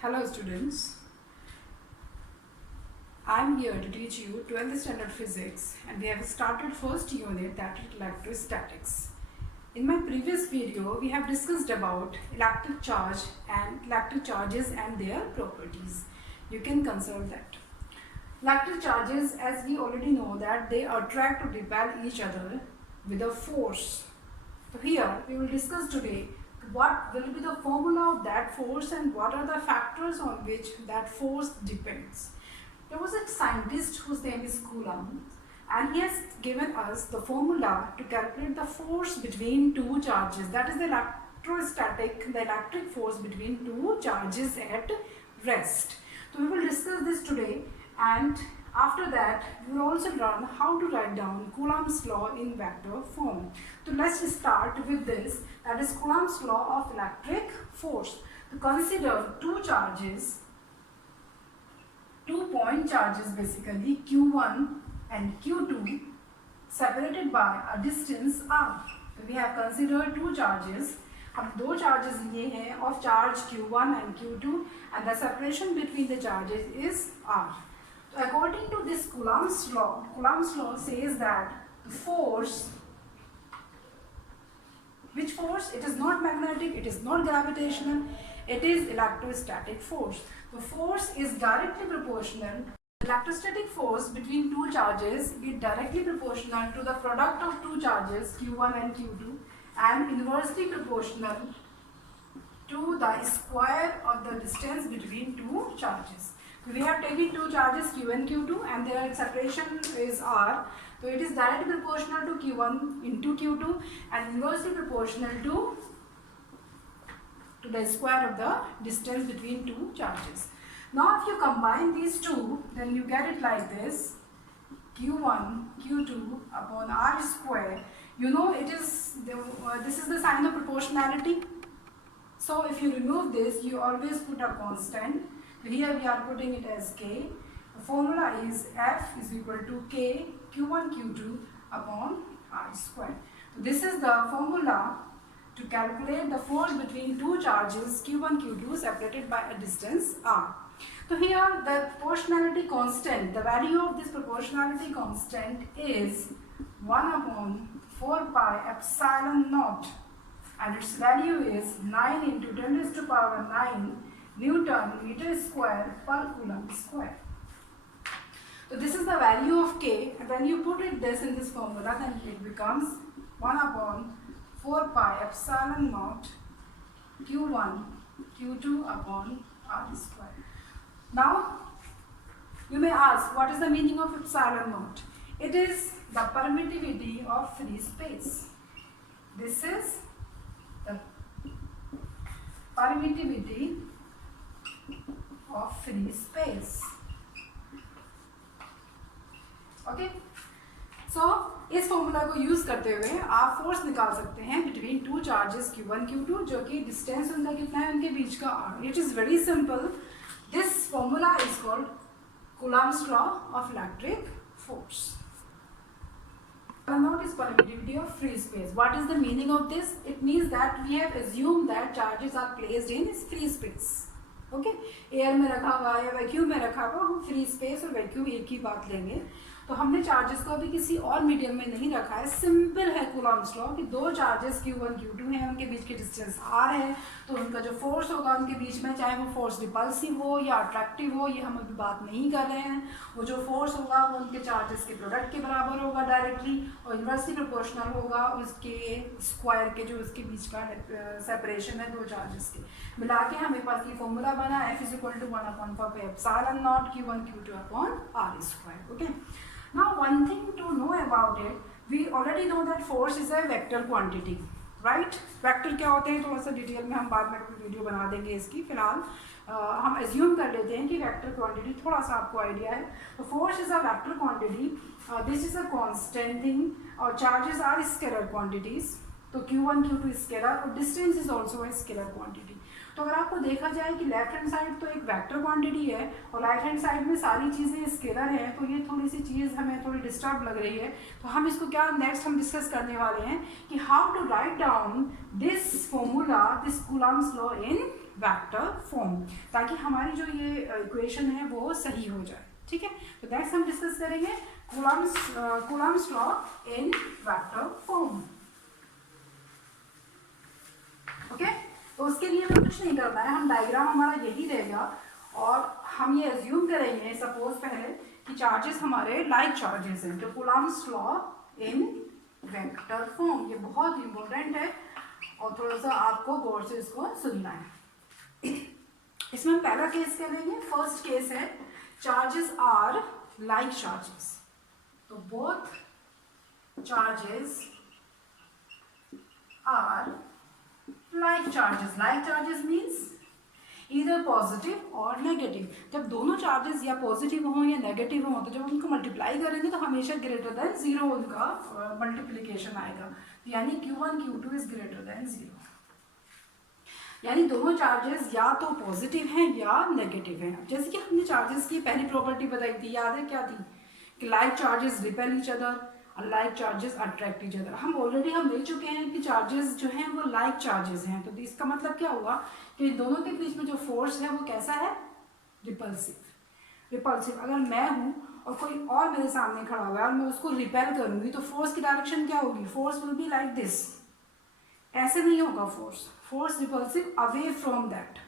Hello students, I am here to teach you 12th standard physics and we have started first unit, that is electrostatics. In my previous video we have discussed about electric charge and electric charges and their properties. You can consult that. Electric charges, as we already know, that they attract or repel each other with a force. So here we will discuss today what will be the formula of that force and what are the factors on which that force depends. There was a scientist whose name is Coulomb, and he has given us the formula to calculate the force between two charges, that is the electric force between two charges at rest. So we will discuss this today, and after that we will also learn how to write down Coulomb's law in vector form. So let's start with this, that is Coulomb's law of electric force. To consider two charges, 2-point charges basically, Q1 and Q2, separated by a distance r. So we have considered two charges. हम दो charges लिए हैं of charge Q1 and Q2 and the separation between the charges is r. So according to this Coulomb's law says that the force, which force? It is not magnetic, it is not gravitational, it is electrostatic force. The force is directly proportional. The electrostatic force between two charges is directly proportional to the product of two charges Q1 and Q2 and inversely proportional to the square of the distance between two charges. So we have taken two charges Q and Q2 and their separation is r. So it is directly proportional to Q1 into Q2 and inversely proportional to the square of the distance between two charges. Now if you combine these two, then you get it like this, Q1 Q2 upon r square. You know it is this is the sign of proportionality. So if you remove this, you always put a constant. So here we are putting it as k. The formula is F is equal to k Q1 Q2 upon r square. So this is the formula to calculate the force between two charges Q1 Q2 separated by a distance r. So here the proportionality constant, the value of this proportionality constant is 1 upon 4 pi epsilon naught, and its value is 9 into 10 raised to power 9 Newton meter square per Coulomb square. So this is the value of k, and when you put it this in this formula, then it becomes 1 upon 4 pi epsilon naught Q1 Q2 upon r square. Now you may ask, what is the meaning of epsilon naught? It is the permittivity of free space. This is the permittivity of free space. Okay, so इस formula को use करते हुए आप force निकाल सकते हैं between two charges Q1 Q2, जो कि डिस्टेंस उनका कितना है, उनके बीच का r. It is very simple. This formula is called Coulomb's law of electric force. Naught is permittivity of free space. What is the meaning of this? It means that we have assumed that charges are placed in free space. Okay, air में रखा हुआ है या vacuum में रखा हुआ, हम free space और वैक्यूम एक ही बात लेंगे. तो हमने चार्जेस को अभी किसी और मीडियम में नहीं रखा है. सिंपल है Coulomb's law कि दो चार्जेस Q1 Q2 हैं, उनके बीच की डिस्टेंस r है, तो उनका जो फोर्स होगा उनके बीच में, चाहे वो फोर्स रिपल्सिव हो या अट्रैक्टिव हो, ये हम अभी बात नहीं कर रहे हैं. वो जो फोर्स होगा वो उनके चार्जेस के प्रोडक्ट के बराबर होगा डायरेक्टली, और इन्वर्सली प्रोपोर्शनल होगा उसके स्क्वायर के, जो उसके बीच का सेपरेशन है दो चार्जेस के. मिला के हमें पास ये फॉर्मूला बना, F is equal to 1 upon 4 pi epsilon naught Q1 Q2 upon r square. Okay. Now one thing to know about it, we already know that force is a vector quantity, right? Vector क्या होते हैं थोड़ा सा detail में हम बाद में video बना देंगे इसकी. फिलहाल हम एज्यूम कर लेते हैं कि वेक्टर क्वांटिटी थोड़ा सा आपको आइडिया है. तो force is a vector quantity, this is a constant thing, और चार्जेस आर स्केलर क्वांटिटीज. तो Q1 Q2 स्केलर और distance is also a scalar quantity. तो अगर आपको देखा जाए कि लेफ्ट हैंड साइड तो एक वेक्टर क्वांटिटी है और राइट हैंड साइड में सारी चीज़ें स्केलर हैं, तो ये थोड़ी सी चीज़ हमें थोड़ी डिस्टर्ब लग रही है. तो हम इसको क्या नेक्स्ट हम डिस्कस करने वाले हैं कि how to write down this formula, this Coulomb's law इन वेक्टर फॉर्म, ताकि हमारी जो ये इक्वेशन है वो सही हो जाए। ठीक है, तो नेक्स्ट हम डिस्कस करेंगे Coulomb's law in vector form. Okay, तो उसके लिए हमें कुछ नहीं करना है, हम डायग्राम हमारा यही रहेगा और हम ये एज्यूम करेंगे सपोज पहले कि चार्जेस हमारे लाइक चार्जेस हैं, तो Coulomb's law in vector form, ये बहुत इंपॉर्टेंट है और थोड़ा सा आपको गौर से इसको सुनना है। इसमें हम पहला केस क्या लेंगे, फर्स्ट केस है चार्जेस आर लाइक चार्जेस, तो both charges are like charges means इधर पॉजिटिव और नेगेटिव। जब दोनों चार्जेस या पॉजिटिव हों या नेगेटिव हों तो जब उनको मल्टीप्लाई करेंगे तो हमेशा ग्रेटर देन जीरो उनका मल्टीप्लिकेशन आएगा, यानी Q1 Q2 is greater than zero, यानी दोनों चार्जेस या तो पॉजिटिव हैं या नेगेटिव हैं। जैसे कि हमने चार्जेस की पहली प्रॉपर्टी बताई थी, याद है क्या थी, कि like charges repel each other, unlike charges attract each other. हम देख चुके हैं कि चार्जेस जो हैं वो लाइक चार्जेस हैं, तो इसका मतलब क्या हुआ कि दोनों के बीच में जो फोर्स है वो कैसा है, रिपल्सिव। अगर मैं हूँ और कोई और मेरे सामने खड़ा हुआ है और मैं उसको रिपेल करूंगी तो फोर्स की डायरेक्शन क्या होगी, force will be like this, ऐसे नहीं होगा force repulsive away from that.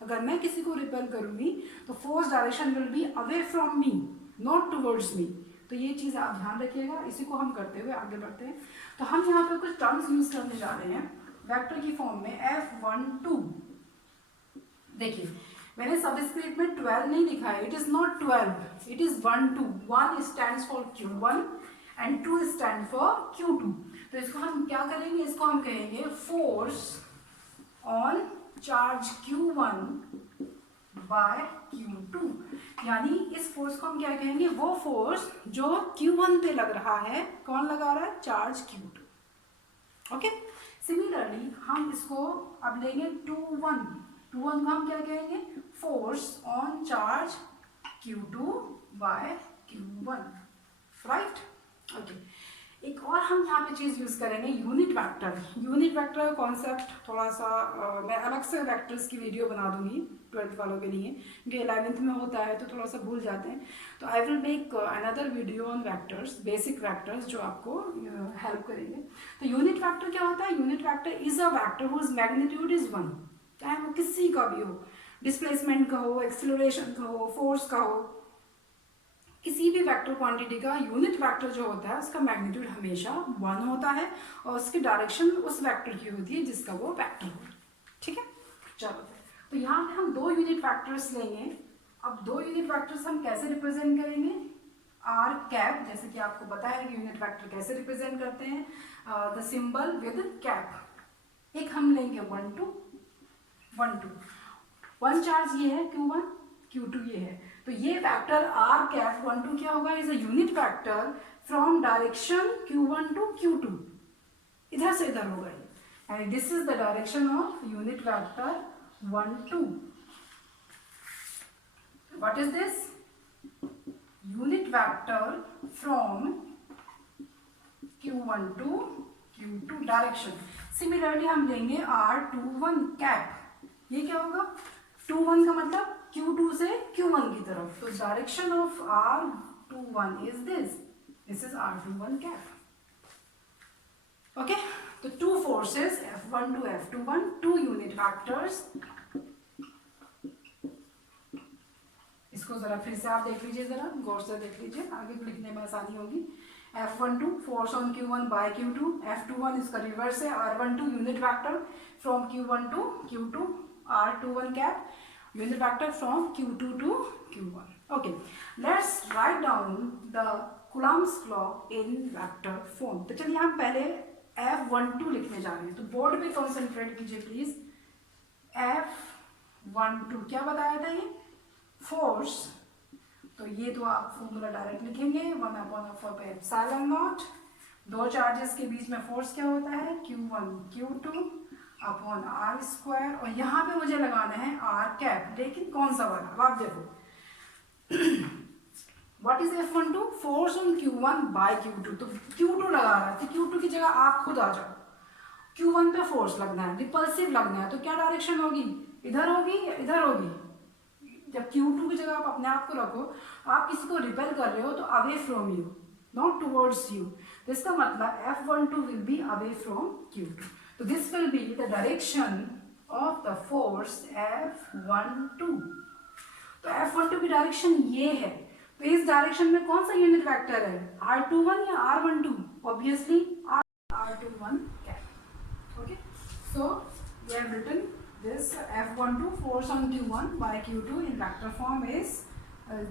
अगर मैं किसी को रिपेल करूंगी तो force direction will be away from me, not towards me. तो ये चीज़ आप ध्यान रखिएगा। इसी को हम करते हुए आगे बढ़ते हैं। तो हम यहाँ पर कुछ टर्म्स यूज करने जा रहे हैं वेक्टर की फॉर्म में, F12। देखिए मैंने सबस्क्रिप्ट में 12 नहीं लिखा है, it is not 12, it is 1 2। 1 stands for Q1 and 2 stand for Q2। तो इसको हम क्या करेंगे, इसको हम कहेंगे force on charge Q1 by Q2, यानी इस फोर्स को हम क्या कहेंगे, वो फोर्स जो Q1 पे लग रहा है, कौन लगा रहा है, चार्ज Q2। ओके, सिमिलरली हम इसको अब लेंगे 2 1 को हम क्या कहेंगे, force on charge Q2 by Q1, right. Okay, एक और हम यहाँ पे चीज यूज करेंगे, यूनिट वेक्टर। यूनिट वेक्टर का कॉन्सेप्ट थोड़ा सा मैं अलग से वेक्टर्स की वीडियो बना दूंगी 12th वालों के लिए, क्योंकि 11th में होता है तो थोड़ा सा भूल जाते हैं। तो I will make another video on vectors, basic vectors, जो आपको हेल्प करेंगे। तो यूनिट वेक्टर क्या होता है, unit vector is a vector whose magnitude is 1, चाहे वो किसी का भी हो, डिस्प्लेसमेंट का हो, एक्सीलरेशन का हो, फोर्स का हो, किसी भी वेक्टर क्वांटिटी का यूनिट वेक्टर जो होता है उसका मैग्नीट्यूड हमेशा 1 होता है और उसकी डायरेक्शन उस वेक्टर की होती है जिसका वो वेक्टर हो। ठीक है, चलो तो यहाँ पे हम 2 यूनिट वेक्टर्स लेंगे। अब 2 यूनिट वेक्टर्स हम कैसे रिप्रेजेंट करेंगे, आर कैप, जैसे कि आपको पता है कि यूनिट वेक्टर कैसे रिप्रेजेंट करते हैं, द सिंबल विद कैप। एक हम लेंगे 1 2 1 2, 1 चार्ज ये है Q1, Q2 ये है, तो ये वेक्टर आर कैप 1 2 क्या होगा, is a unit vector from direction Q1 to Q2, इधर से इधर होगा ये, and this is the direction of unit vector 1 2। What is this, unit vector from Q1 to Q2 direction. Similarly हम लेंगे R21 cap, ये क्या होगा, 2 1 का मतलब Q2 से Q1 की तरफ, तो direction of R21 is this is R21 cap. Okay, तो 2 forces F1 to F21, 2 unit vectors. इसको जरा फिर से आप देख लीजिए, जरा गौर से देख लीजिए, आगे लिखने में आसानी होगी। F12 force on Q1 by Q2, F21 इसका रिवर्स है, R12 unit vector from Q1 to Q2, R21 cap unit vector from Q2 to Q1. Okay, let's write down the Coulomb's law in vector form. तो चलिए हम पहले F12 लिखने जा रहे हैं, तो बोर्ड पे कॉन्सेंट्रेट कीजिए प्लीज। F12 क्या बताया था, ये फोर्स, तो ये तो आप फॉर्मूला डायरेक्ट लिखेंगे 1/4πε0। 2 चार्जेस के बीच में फोर्स क्या होता है, Q1 Q2 upon are square, और यहाँ पे मुझे लगाना है आर कैप, लेकिन कौन सा वाला, अब आप देखो what is F12, force on Q1 by Q2, तो Q2 लगा रहा है, तो Q2 की जगह आप खुद आ जाओ, Q1 पे फोर्स लगना है, रिपल्सिव लगना है, तो क्या डायरेक्शन होगी, इधर होगी या इधर होगी? जब Q2 की जगह आप अपने आप को रखो, आप किसी को रिपेल कर रहे हो तो away from you, not towards you. तो इसका मतलब F12 will be away from Q2। तो this will be the direction of the force F12। तो F12 की डायरेक्शन ये है। तो इस डायरेक्शन में कौन सा यूनिट वेक्टर है, R21 या R12? Obviously R21 cap. Okay, so we have written this F12 force on Q1 by Q2 in vector form is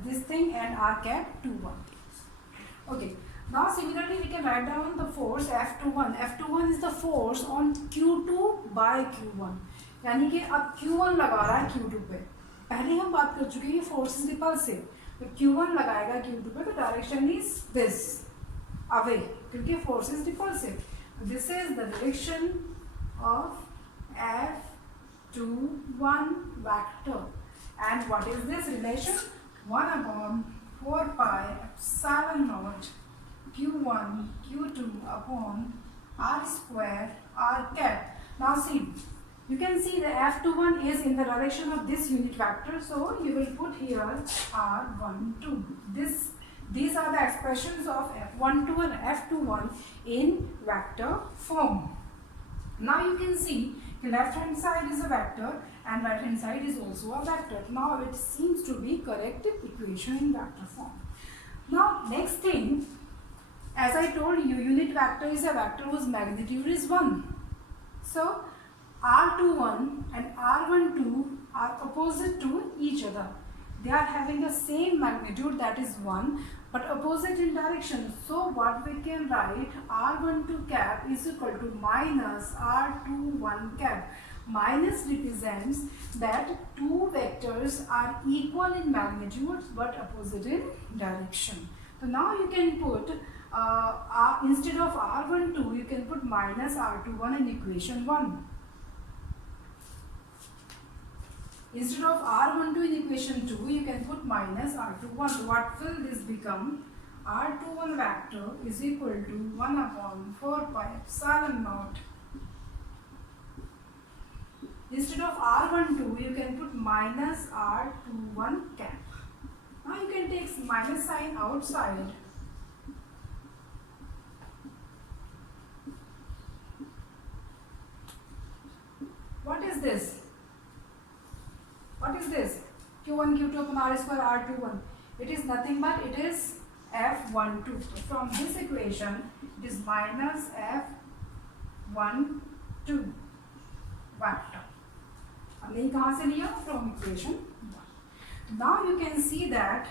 this thing and R cap 21. Okay, now similarly we can write down the force F21. F21 is the force on Q2 by Q1, यानी कि अब Q1 लगा रहा है Q2 पे। पहले हम बात कर चुके हैं फोर्स इज रिपल्सिव, तो Q1 लगाएगा Q2 पे, तो डायरेक्शन इज दिस, अवे, क्योंकि force is repulsive. This is the direction of F21 vector. And what is this relation? 1 upon 4 pi epsilon naught Q1 Q2 upon R square R cap. Now see, you can see the F21 is in the direction of this unit vector, so you will put here R12. These are the expressions of F12 and F21 in vector form. Now you can see the left hand side is a vector and right hand side is also a vector. Now it seems to be correct equation in vector form. Now next thing, as I told you, unit vector is a vector whose magnitude is 1. So R21 and R12 are opposite to each other. They are having the same magnitude, that is 1, but opposite in direction. So what we can write, R12 cap is equal to minus R21 cap. Minus represents that two vectors are equal in magnitude but opposite in direction. So now you can put instead of R12 you can put minus R21 in equation 1. Instead of R12 in equation 2, you can put minus R21. What will this become? R21 vector is equal to 1 upon 4 pi epsilon naught. Instead of R12, you can put minus R21 cap. Now you can take minus sign outside. What is this? What is this? Q1 Q2 upon R square R21. It is nothing but it is F12. So from this equation it is minus F12 vector. हमने कहाँ से लिया? From equation 1. Now you can see that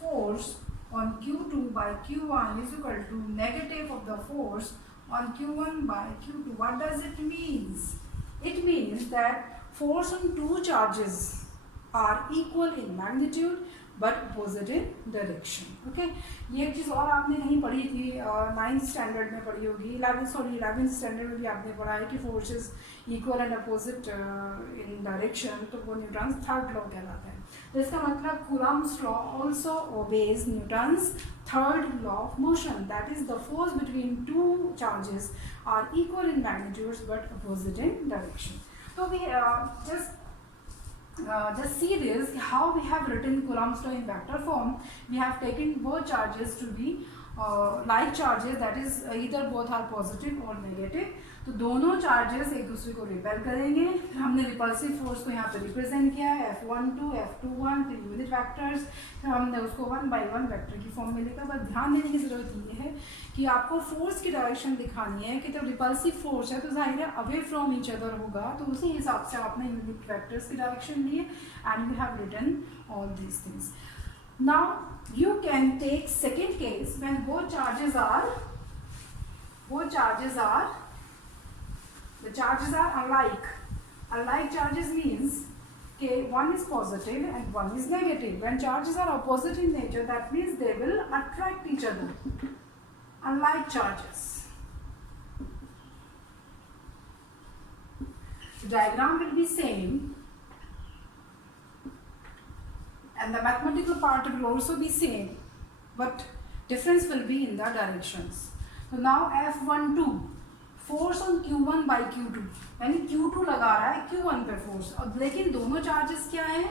force on Q2 by Q1 is equal to negative of the force on Q1 by Q2. What does it mean? It means that force on two charges are equal in magnitude but opposite in direction. Okay, ये एक चीज़ और आपने कहीं पढ़ी थी, 9th standard में पढ़ी होगी, 11th स्टैंडर्ड में भी आपने पढ़ा है कि forces equal and opposite in direction, तो वो न्यूटन्स थर्ड लॉ कहलाता है। तो इसका मतलब Coulomb's law also obeys Newton's third law of motion, that is the force between two charges are equal in magnitudes but opposite in direction. तो we just see this, how we have written Coulomb's law in vector form. We have taken both charges to be like charges, that is either both are positive or negative. तो दोनों charges एक दूसरे को repel करेंगे। फिर हमने repulsive force को यहाँ पे रिप्रेजेंट किया है F12, F21, फिर यूनिट वेक्टर्स, फिर हमने उसको 1 by 1 वेक्टर की फॉर्म में लिखा। बस ध्यान देने की ज़रूरत ये है कि आपको फोर्स की डायरेक्शन दिखानी है कि जब रिपल्सिव फोर्स है तो जाहिर है अवे फ्रॉम ईच अदर होगा, तो उसी हिसाब से आपने यूनिट वेक्टर्स की डायरेक्शन लिए and you have written all these things. Now you can take second case when both charges are the charges are alike. Alike charges means okay, one is positive and one is negative. When charges are opposite in nature, that means they will attract each other. Unlike charges, the diagram will be same and the mathematical part will also be same, but difference will be in the directions. So now F12 force on Q1 by Q2, यानी Q2 लगा रहा है Q1 पे force, और लेकिन दोनों charges क्या हैं,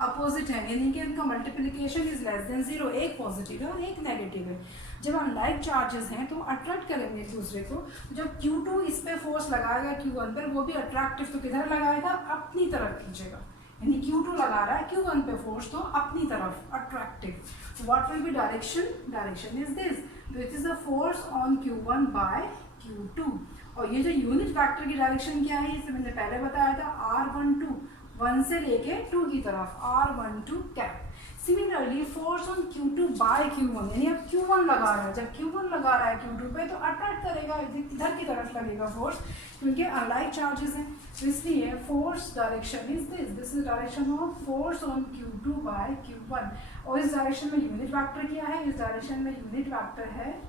अपोजिट है, यानी कि इनका मल्टीप्लिकेशन इज लेस देन 0, एक पॉजिटिव है और एक नेगेटिव है। जब अनलाइक चार्जेस हैं तो अट्रैक्ट करेंगे एक दूसरे को। जब Q2 इस पे फोर्स लगाएगा Q1 पर, वो भी अट्रैक्टिव तो किधर लगाएगा, अपनी तरफ खींचेगा, यानी Q2 लगा रहा है Q1 पे फोर्स तो अपनी तरफ, attractive. What will be direction, direction is this, तो it is the force on Q1 by Q2। और ये जो यूनिट वेक्टर की डायरेक्शन क्या है, इसे मैंने पहले बताया था, R12, 1 से लेके 2 की तरफ, R12 cap. Similarly force on Q2 by Q1, यानी अब Q1 लगा रहा है, जब Q1 लगा रहा है Q2 पे तो अट्रैक्ट करेगा, इधर की तरफ लगेगा फोर्स, क्योंकि अनलाइक चार्जेस हैं। तो इसलिए force direction is this is direction of force on Q2 by Q1। और इस डायरेक्शन में यूनिट वेक्टर क्या है, इस डायरेक्शन में यूनिट वेक्टर है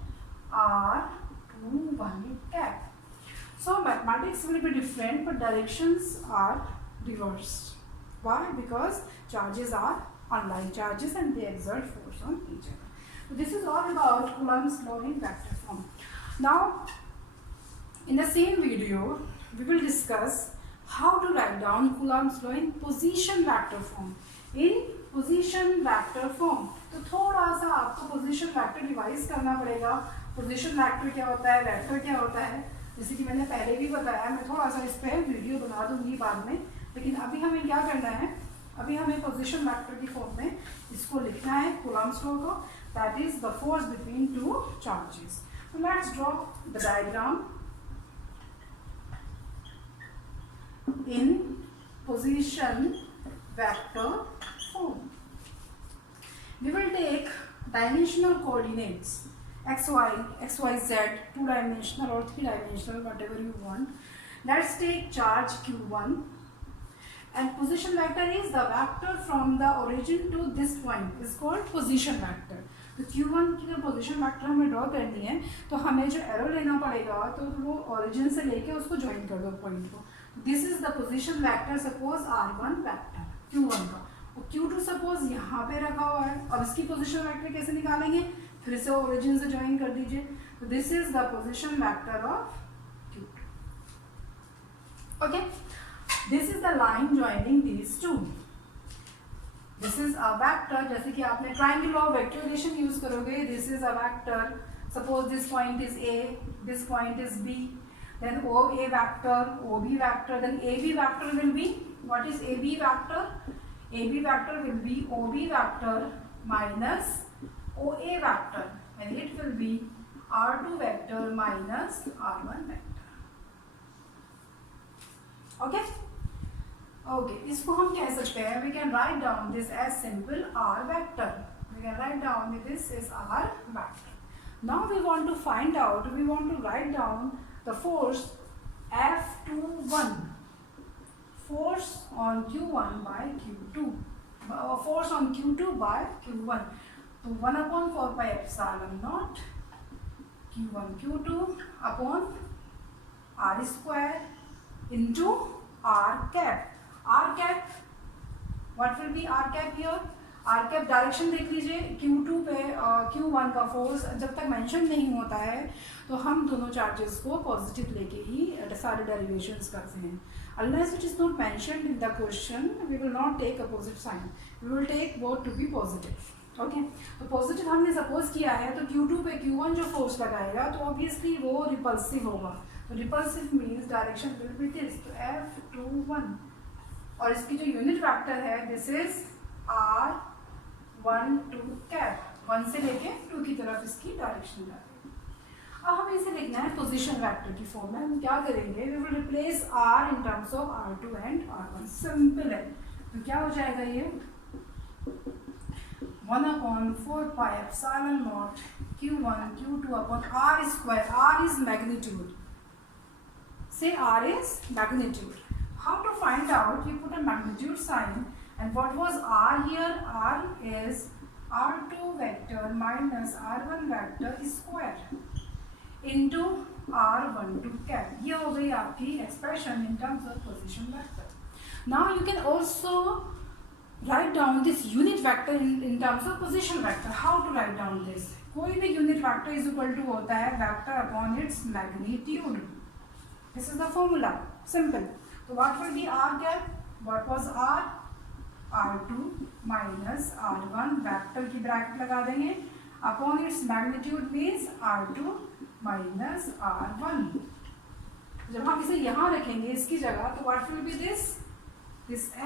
R21 cap. So mathematics will be different, but directions are reversed. Why? Because charges are unlike charges and they exert force on each other. So this is all about Coulomb's law in vector form. Now, in the same video, we will discuss how to write down Coulomb's law in position vector form. In position vector form, तो थोड़ा सा आपको position vector revise करना पड़ेगा। position vector क्या होता है, vector क्या होता है, जैसे कि मैंने पहले भी बताया, मैं थोड़ा सा इस पर वीडियो बना दूंगी बाद में, लेकिन अभी हमें क्या करना है, अभी हमें पोजीशन वेक्टर की फॉर्म में इसको लिखना है कूलम्ब्स लॉ को, that is the force between two charges. तो let's draw the diagram in position vector form. We will take dimensional coordinates xy z, 2-dimensional or 3-dimensional, whatever you want. Let's take charge Q1 and position vector is the vector from the origin to this point is called position vector. तो Q1 की जो position vector हमें draw करनी है तो हमें जो arrow लेना पड़ेगा तो वो ओरिजिन से लेके उसको ज्वाइन कर दो पॉइंट को। This is the position vector, suppose R1 vector Q1 का, और Q2 सपोज यहाँ पे रखा हुआ है। अब इसकी पोजीशन वेक्टर कैसे निकालेंगे, फिर से ओरिजिन से ज्वाइन कर दीजिए। तो this is the position vector of Q2। Okay, this is the line joining these two. This is a vector, जैसे कि आपने ट्रायंगल लॉ ऑफ वेक्टराइजेशन यूज करोगे, this is a vector, suppose this point is A, this point is B, then OA vector, OB vector, then AB vector will be, what is AB vector? AB vector will be OB vector minus OA vector, and it will be R2 vector minus R1 vector. Okay? Okay, इसको हम कह सकते हैं, we can write down this as simple R vector. We can write down this is R vector. Now we want to find out, we want to write down the force F21, force on Q1 by Q2, force on Q2 by Q1. तो 1/4 pi epsilon naught Q1 Q2 upon R square into R cap. R cap, what will be R cap here? R cap direction देख लीजिए, Q2 पे Q1 का force जब तक mention नहीं होता है तो हम दोनों चार्जेस को पॉजिटिव लेके ही सारे डेरिवेशंस करते हैं। Unless it is not mentioned in the question, we will not take opposite sign. We will take both to be positive. Okay, तो पॉजिटिव हमने सपोज किया है तो Q2 पे Q1 जो फोर्स लगाएगा तो ऑब्वियसली वो रिपल्सिव होगा। तो repulsive means direction will be this, तो F21, और इसकी जो यूनिट वेक्टर है दिस इज R12 कैप, 1 से लेके 2 की तरफ इसकी डायरेक्शन जाएगी। अब हमें इसे लिखना है पोजीशन वेक्टर की फॉर्म में। हम क्या करेंगे, we will replace R in terms of R2 and R1। Simple है, तो क्या हो जाएगा ये 1/4 pi epsilon naught Q1 Q2 upon R square. R is magnitude. Say R is magnitude. How to find out? You put a magnitude sign, and what was R here? R is R2 vector minus R1 vector square into R12 cap. ये हो गई आपकी expression in terms of position vector. Now you can also write down this unit vector in terms of position vector. How to write down this? कोई भी unit vector is equal to होता है vector upon its magnitude. This is the formula, simple. तो what will be R cap, what was R, r2 minus r1 vector की bracket लगा देंगे upon its magnitude means r2 minus r1. जब हम इसे यहाँ रखेंगे इसकी जगह तो what will be this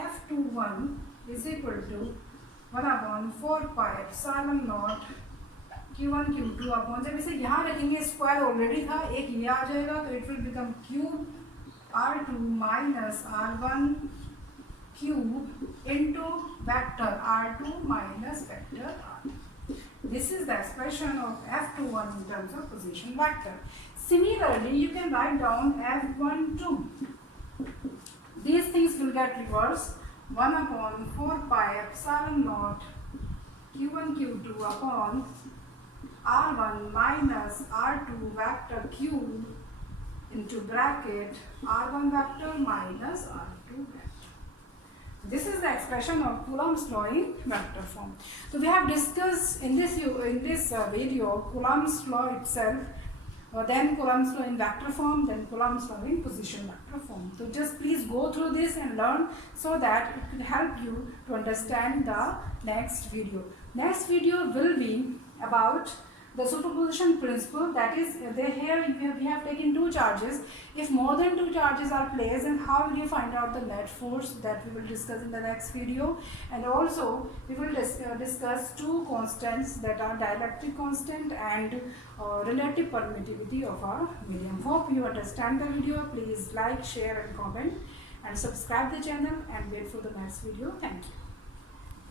f21 is equal to 1/4 pi epsilon naught q1 q2 upon, जब इसे यहाँ रखेंगे स्क्वायर ऑलरेडी था, एक ये आ जाएगा तो it will become cube r2 minus r1 cube into vector r2 minus vector r. This is the expression of f21 in terms of position vector. Similarly, you can write down f12. These things will get reversed. 1/4 pi epsilon naught q1 q2 upon r1 minus r2 vector cube into bracket r1 vector minus r2 vector. This is the expression of Coulomb's law in vector form. So we have discussed in this video Coulomb's law itself, then Coulomb's law in vector form, then Coulomb's law in position vector form. So just please go through this and learn so that it will help you to understand the next video. Next video will be about the superposition principle. That is, here we have taken two charges. If more than two charges are placed, then how will you find out the net force? That we will discuss in the next video. And also we will discuss two constants, that are dielectric constant and relative permittivity of our medium. Hope you understand the video. Please like, share and comment and subscribe the channel and wait for the next video. Thank you.